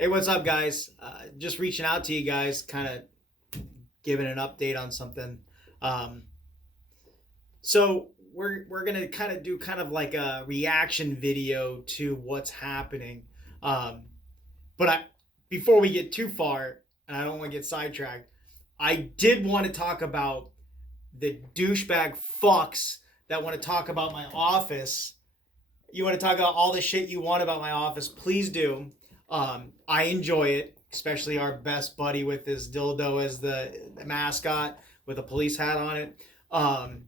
Hey, what's up, guys? Just reaching out to you guys, kind of giving an update on something. Um, so we're gonna kind of do kind of like a reaction video to what's happening. Um, but I before we get too far, and I don't want to get sidetracked, I did want to talk about the douchebag fucks that want to talk about my office. You want to talk about all the shit you want about my office, please do. I enjoy it, especially our best buddy with his dildo as the mascot with a police hat on it. Um,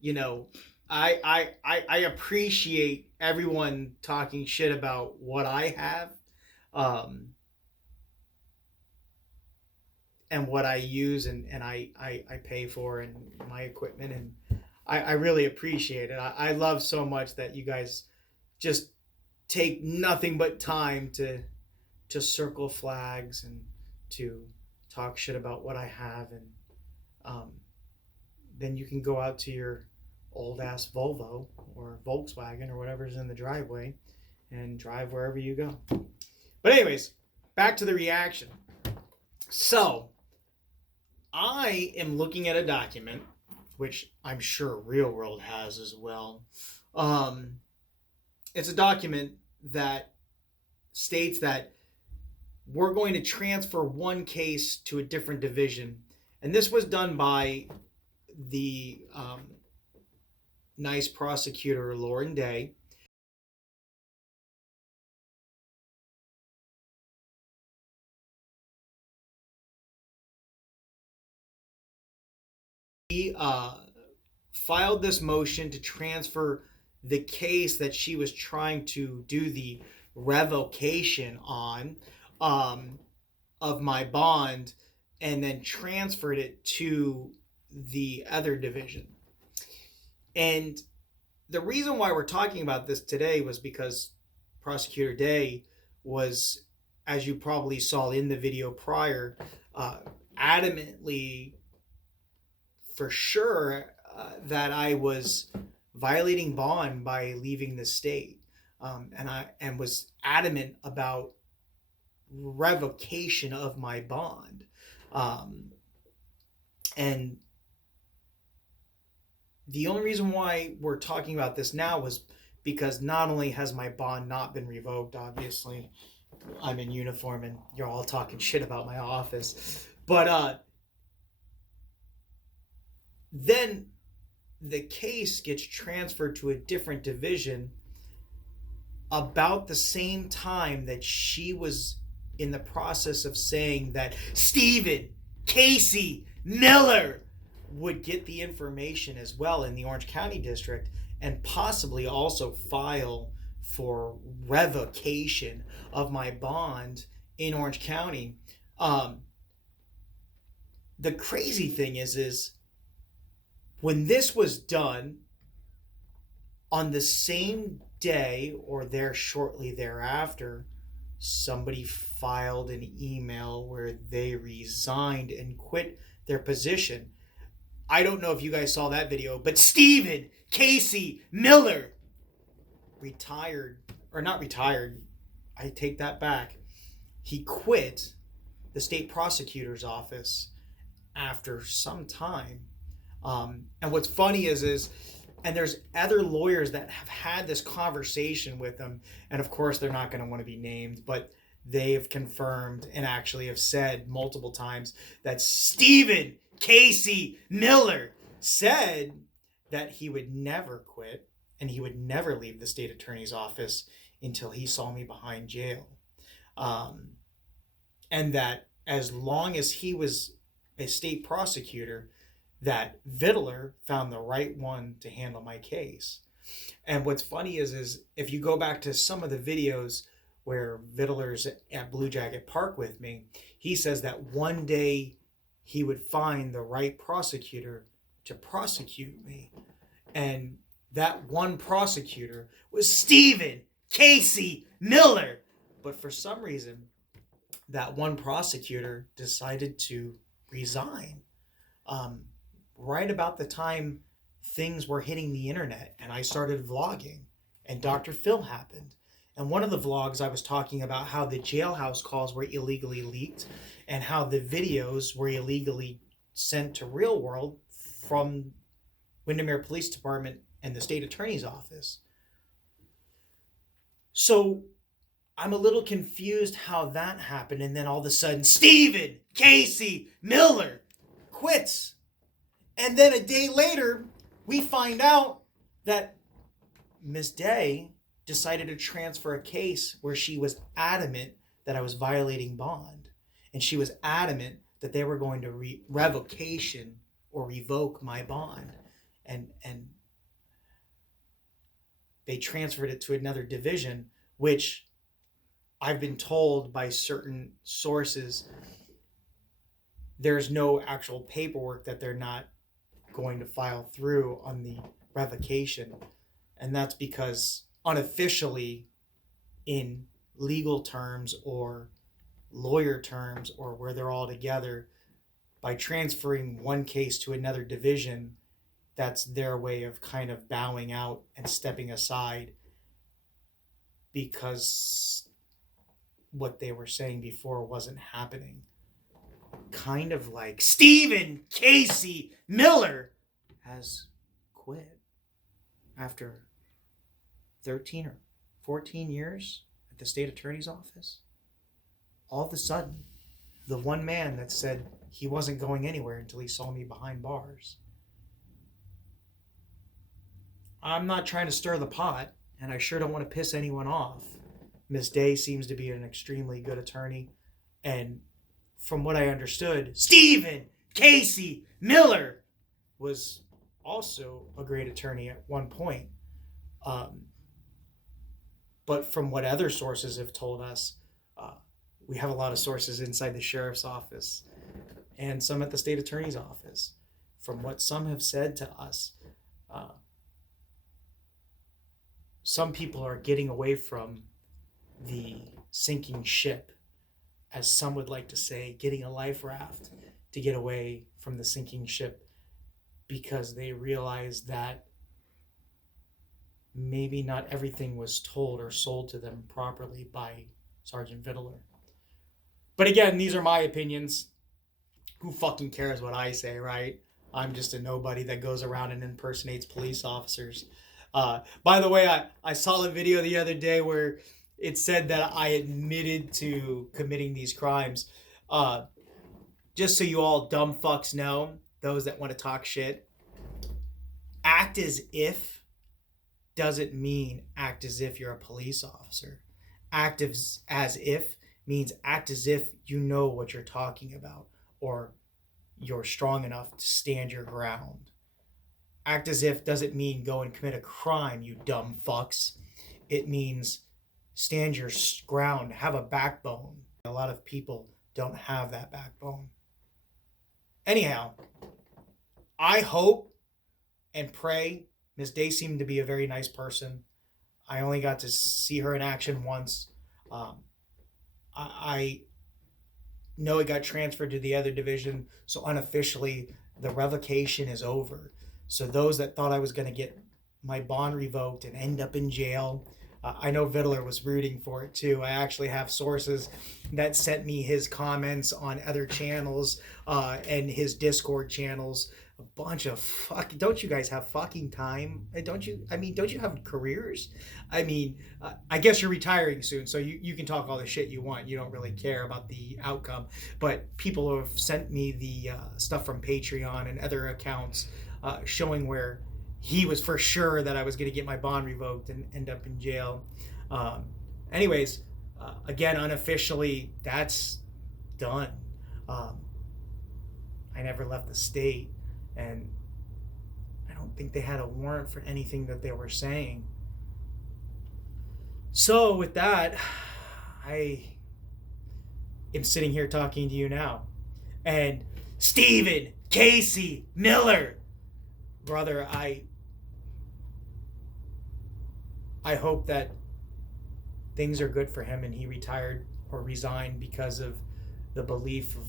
you know, I appreciate everyone talking shit about what I have, um, and what I use and I pay for and my equipment, and I really appreciate it. I love so much that you guys just take nothing but time to circle flags and to talk shit about what I have, and um, then you can go out to your old ass Volvo or Volkswagen or whatever's in the driveway and drive wherever you go. But anyways, back to the reaction. So I am looking at a document, which I'm sure Real World has as well. It's a document that states that we're going to transfer one case to a different division. And this was done by the nice prosecutor, Lauren Day. He filed this motion to transfer the case that she was trying to do the revocation on, of my bond, and then transferred it to the other division. And the reason why we're talking about this today was because Prosecutor Day was, as you probably saw in the video prior, adamantly for sure that I was violating bond by leaving the state, and was adamant about revocation of my bond, and the only reason why we're talking about this now was because not only has my bond not been revoked, obviously I'm in uniform and you're all talking shit about my office, but then the case gets transferred to a different division about the same time that she was in the process of saying that Stephen Casey Miller would get the information as well in the Orange County District and possibly also file for revocation of my bond in Orange County. The crazy thing is when this was done, on the same day or there shortly thereafter, somebody filed an email where they resigned and quit their position. I don't know if you guys saw that video, but Stephen Casey Miller retired, or not retired, I take that back. He quit the state prosecutor's office after some time. And what's funny is, and there's other lawyers that have had this conversation with him, and of course they're not going to want to be named, but they've confirmed and actually have said multiple times that Stephen Casey Miller said that he would never quit and he would never leave the state attorney's office until he saw me behind jail. And that as long as he was a state prosecutor, that Vittler found the right one to handle my case. And what's funny is if you go back to some of the videos where Vittler's at Blue Jacket Park with me, he says that one day he would find the right prosecutor to prosecute me. And that one prosecutor was Stephen Casey Miller. But for some reason, that one prosecutor decided to resign. Right about the time things were hitting the internet and I started vlogging and Dr. Phil happened. And one of the vlogs I was talking about how the jailhouse calls were illegally leaked and how the videos were illegally sent to real world from Windermere Police Department and the state attorney's office. So I'm a little confused how that happened. And then all of a sudden, Stephen Casey Miller quits. And then a day later, we find out that Miss Day decided to transfer a case where she was adamant that I was violating bond. And she was adamant that they were going to revocation or revoke my bond. And they transferred it to another division, which I've been told by certain sources there's no actual paperwork that they're not going to file through on the revocation. And that's because unofficially, in legal terms or lawyer terms, or where they're all together, by transferring one case to another division, that's their way of kind of bowing out and stepping aside, because what they were saying before wasn't happening. Kind of like Stephen Casey Miller has quit after 13 or 14 years at the state attorney's office. All of a sudden, the one man that said he wasn't going anywhere until he saw me behind bars. I'm not trying to stir the pot, and I sure don't want to piss anyone off. Miss Day seems to be an extremely good attorney, and from what I understood, Stephen Casey Miller was also a great attorney at one point. But from what other sources have told us, we have a lot of sources inside the sheriff's office and some at the state attorney's office. From what some have said to us, some people are getting away from the sinking ship, as some would like to say, getting a life raft to get away from the sinking ship, because they realize that maybe not everything was told or sold to them properly by Sergeant Vittler. But again, these are my opinions. Who fucking cares what I say, right? I'm just a nobody that goes around and impersonates police officers. By the way, I saw a video the other day where it said that I admitted to committing these crimes. Just so you all dumb fucks know, those that want to talk shit, act as if doesn't mean act as if you're a police officer. Act as if means act as if you know what you're talking about, or you're strong enough to stand your ground. Act as if doesn't mean go and commit a crime, you dumb fucks. It means stand your ground, have a backbone. A lot of people don't have that backbone. Anyhow, I hope and pray. Miss Day seemed to be a very nice person. I only got to see her in action once. I know it got transferred to the other division, so unofficially the revocation is over. So those that thought I was going to get my bond revoked and end up in jail, I know Vittler was rooting for it too. I actually have sources that sent me his comments on other channels and his Discord channels. A bunch of don't you guys have fucking time? Don't you have careers? I guess you're retiring soon, so you can talk all the shit you want. You don't really care about the outcome. But people have sent me the stuff from Patreon and other accounts showing where he was for sure that I was going to get my bond revoked and end up in jail. Anyways, again, unofficially, that's done. I never left the state. And I don't think they had a warrant for anything that they were saying. So with that, I am sitting here talking to you now. And Stephen Casey Miller, brother, I hope that things are good for him and he retired or resigned because of the belief of,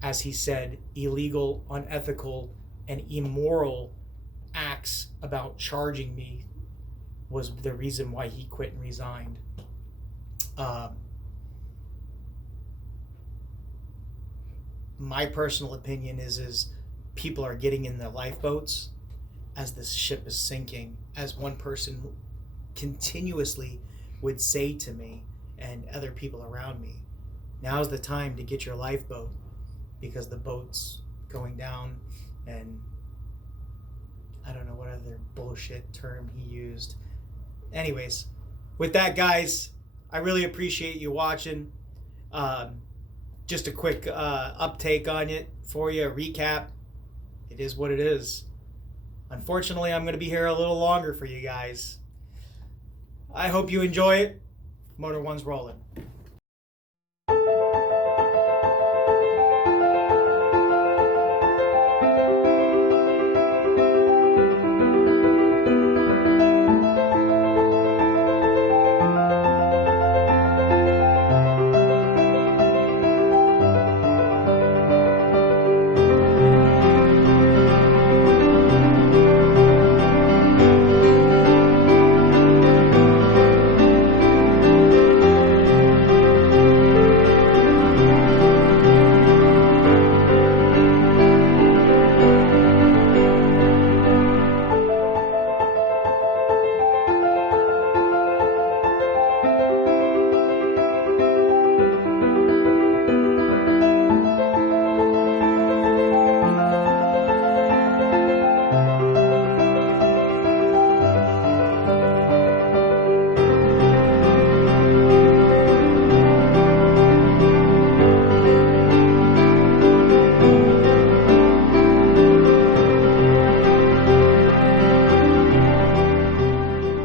as he said, illegal, unethical, and immoral acts about charging me was the reason why he quit and resigned. My personal opinion is people are getting in their lifeboats as the ship is sinking, as one person continuously would say to me and other people around me, now's the time to get your lifeboat because the boat's going down. And I don't know what other bullshit term he used. Anyways, with that, guys, I really appreciate you watching. Just a quick uptake on it for you, a recap. It is what it is. Unfortunately, I'm going to be here a little longer for you guys. I hope you enjoy it. Motor One's rolling.